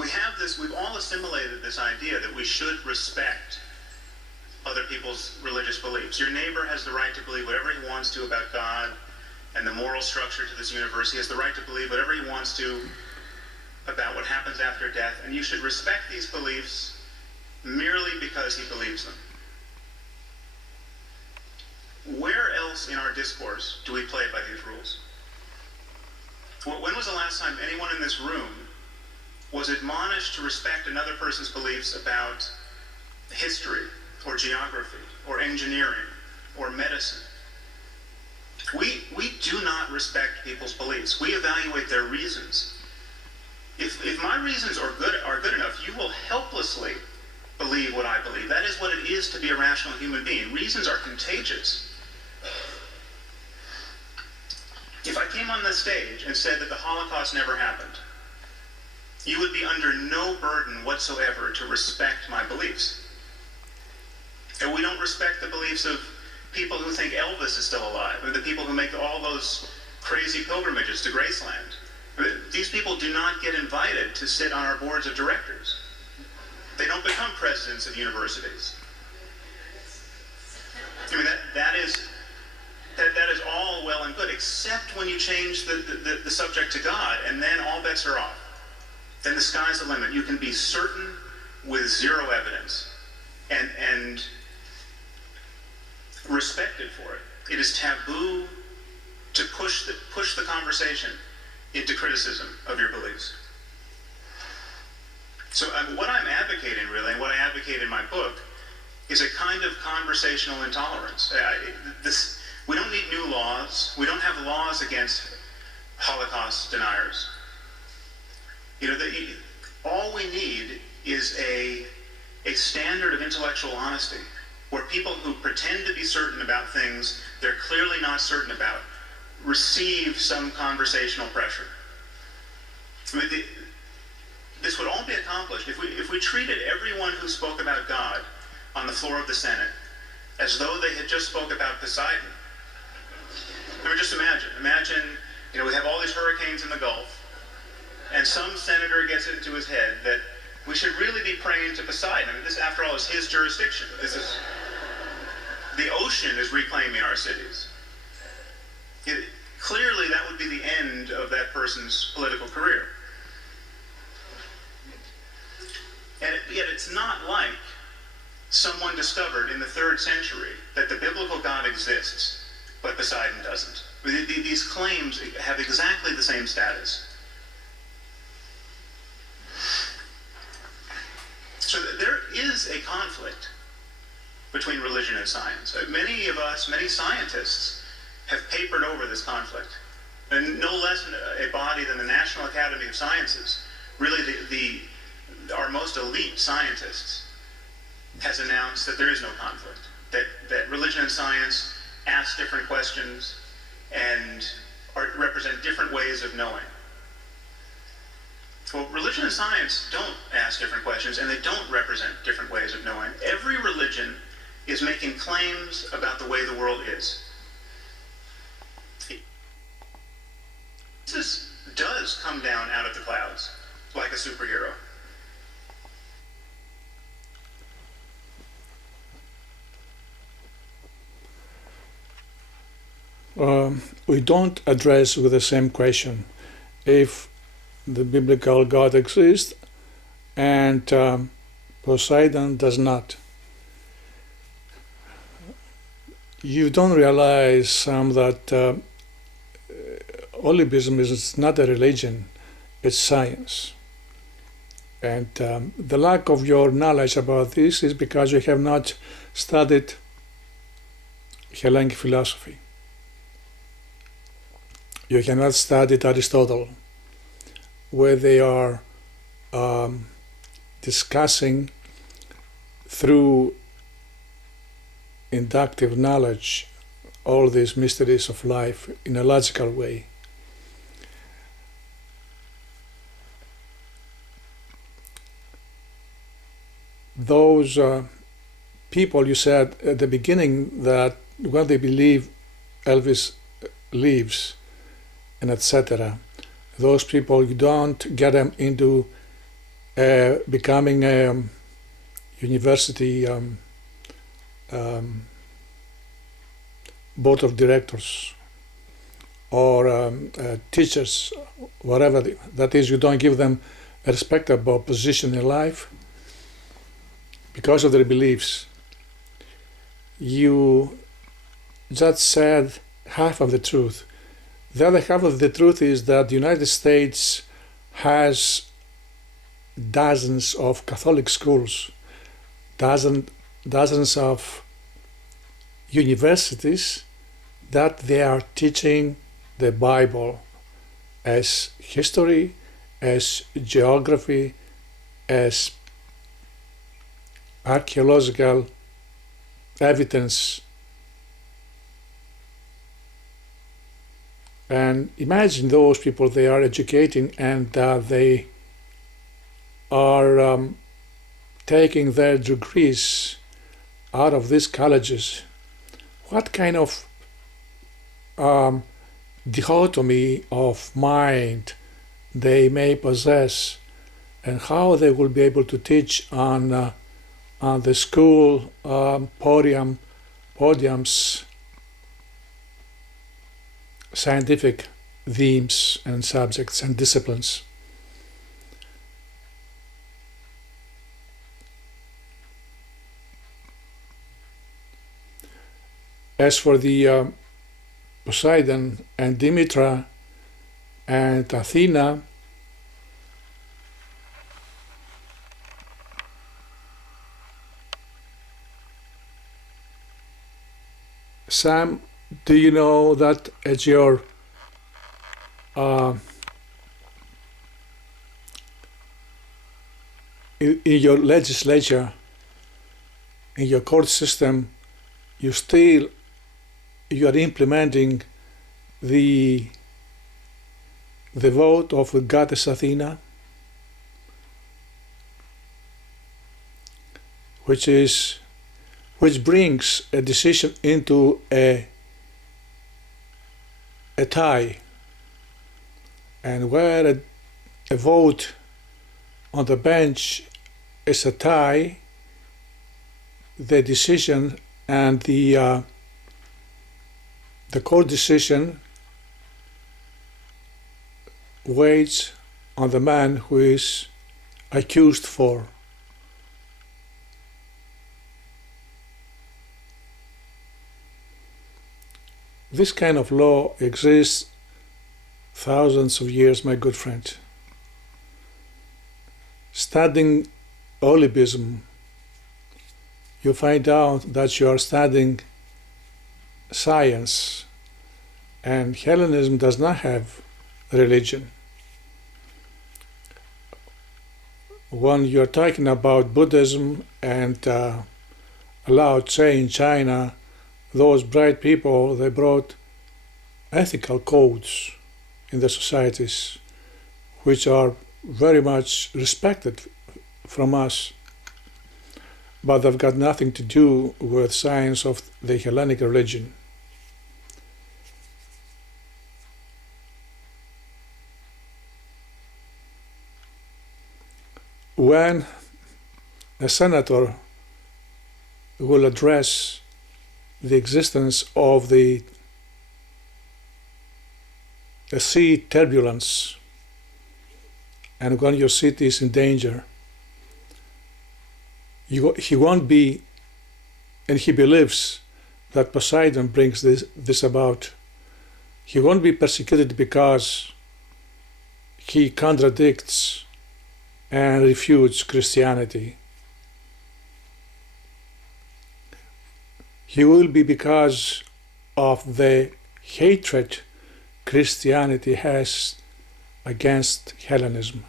we have this, we've all assimilated this idea that we should respect other people's religious beliefs. Your neighbor has the right to believe whatever he wants to about God and the moral structure to this universe. He has the right to believe whatever he wants to about what happens after death, and you should respect these beliefs merely because he believes them. Where else in our discourse do we play by these rules? When was the last time anyone in this room was admonished to respect another person's beliefs about history, or geography, or engineering, or medicine? We do not respect people's beliefs. We evaluate their reasons. If my reasons are good enough, you will helplessly believe what I believe. That is what it is to be a rational human being. Reasons are contagious. If I came on this stage and said that the Holocaust never happened, you would be under no burden whatsoever to respect my beliefs. And we don't respect the beliefs of people who think Elvis is still alive, or the people who make all those crazy pilgrimages to Graceland. These people do not get invited to sit on our boards of directors. They don't become presidents of universities. I mean, that is all well and good, except when you change the subject to God, and then all bets are off. Then the sky's the limit. You can be certain with zero evidence and respected for it. It is taboo to push the conversation into criticism of your beliefs. So what I'm advocating, really, and what I advocate in my book, is a kind of conversational intolerance. We don't need new laws. We don't have laws against Holocaust deniers. All we need is a standard of intellectual honesty, where people who pretend to be certain about things they're clearly not certain about receive some conversational pressure. I mean, this would all be accomplished if we treated everyone who spoke about God on the floor of the Senate as though they had just spoke about Poseidon. I mean, just imagine, we have all these hurricanes in the Gulf, and some senator gets it into his head that we should really be praying to Poseidon. I mean, this, after all, is his jurisdiction. The ocean is reclaiming our cities. Clearly, that would be the end of that person's political career. And yet it's not like someone discovered in the 3rd century that the biblical God exists, but Poseidon doesn't. These claims have exactly the same status. So there is a conflict between religion and science. Many of us, many scientists, have papered over this conflict. And no less a body than the National Academy of Sciences, really our most elite scientists, has announced that there is no conflict, that religion and science ask different questions and represent different ways of knowing. Well, religion and science don't ask different questions, and they don't represent different ways of knowing. Every religion is making claims about the way the world is. Jesus does come down out of the clouds like a superhero. We don't address with the same question if the biblical God exists and Poseidon does not. You don't realize that Olybism is not a religion, it's science. And the lack of your knowledge about this is because you have not studied Hellenic philosophy. You have not studied Aristotle, where they are discussing through inductive knowledge all these mysteries of life in a logical way. Those people, you said at the beginning that when they believe Elvis lives and etc., those people, you don't get them into becoming a university board of directors or teachers, whatever. That is, you don't give them a respectable position in life because of their beliefs. You just said half of the truth. The other half of the truth is that the United States has dozens of Catholic schools, dozens of universities that they are teaching the Bible as history, as geography, as archaeological evidence. And imagine those people they are educating, and they are taking their degrees out of these colleges. What kind of dichotomy of mind they may possess, and how they will be able to teach on the school podiums scientific themes and subjects and disciplines. As for the Poseidon and Demeter and Athena, Sam, do you know that at your in your legislature, in your court system, you are implementing the vote of the goddess Athena, which brings a decision into a tie, and where a vote on the bench is a tie, the decision and the court decision waits on the man who is accused for. This kind of law exists thousands of years, my good friend. Studying Olybism, you find out that you are studying science, and Hellenism does not have religion. When you're talking about Buddhism and Lao Tse in China, those bright people, they brought ethical codes in the societies which are very much respected from us, but they've got nothing to do with science of the Hellenic religion. When a senator will address the existence of the sea turbulence, and when your city is in danger, he won't be, and he believes that Poseidon brings this about. He won't be persecuted because he contradicts and refutes Christianity. He will be because of the hatred Christianity has against Hellenism.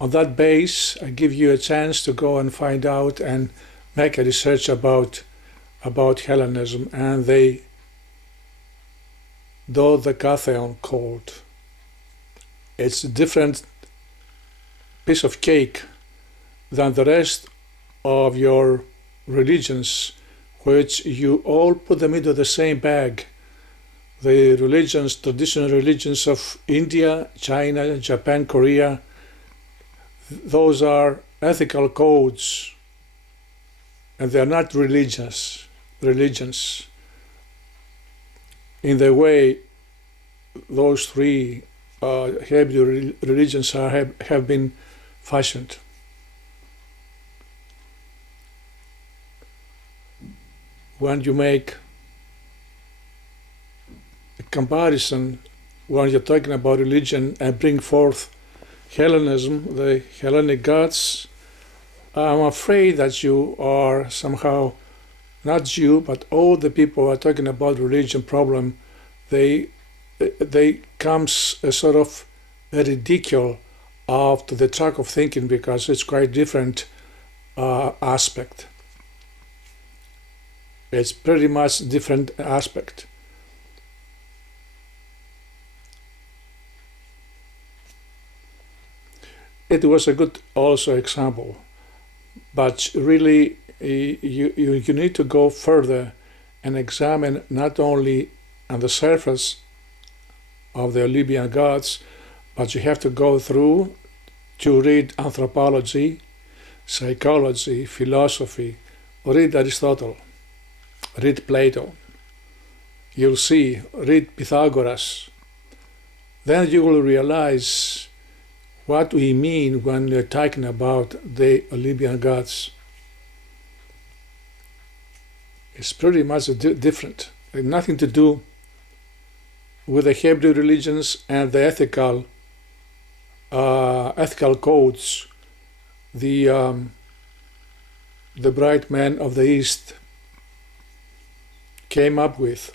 On that base, I give you a chance to go and find out and make a research about Hellenism and the Dodecatheon cult. It's a different piece of cake than the rest of your religions, which you all put them into the same bag. The traditional religions of India, China, Japan, Korea, those are ethical codes, and they are not religions in the way those three Hebrew religions have been fashioned. When you make a comparison, when you're talking about religion and bring forth Hellenism, the Hellenic gods, I'm afraid that you are somehow, not you, but all the people who are talking about religion problem, they comes a sort of a ridicule of to the track of thinking, because it's quite different aspect. It's pretty much different aspect. It was a good also example, but really you need to go further and examine not only on the surface of the Olympian gods, but you have to go through to read anthropology, psychology, philosophy, read Aristotle, read Plato. You'll see, read Pythagoras. Then you will realize what we mean when we're talking about the Olympian gods. It's pretty much different. It has nothing to do with the Hebrew religions and the ethical codes the bright men of the East came up with.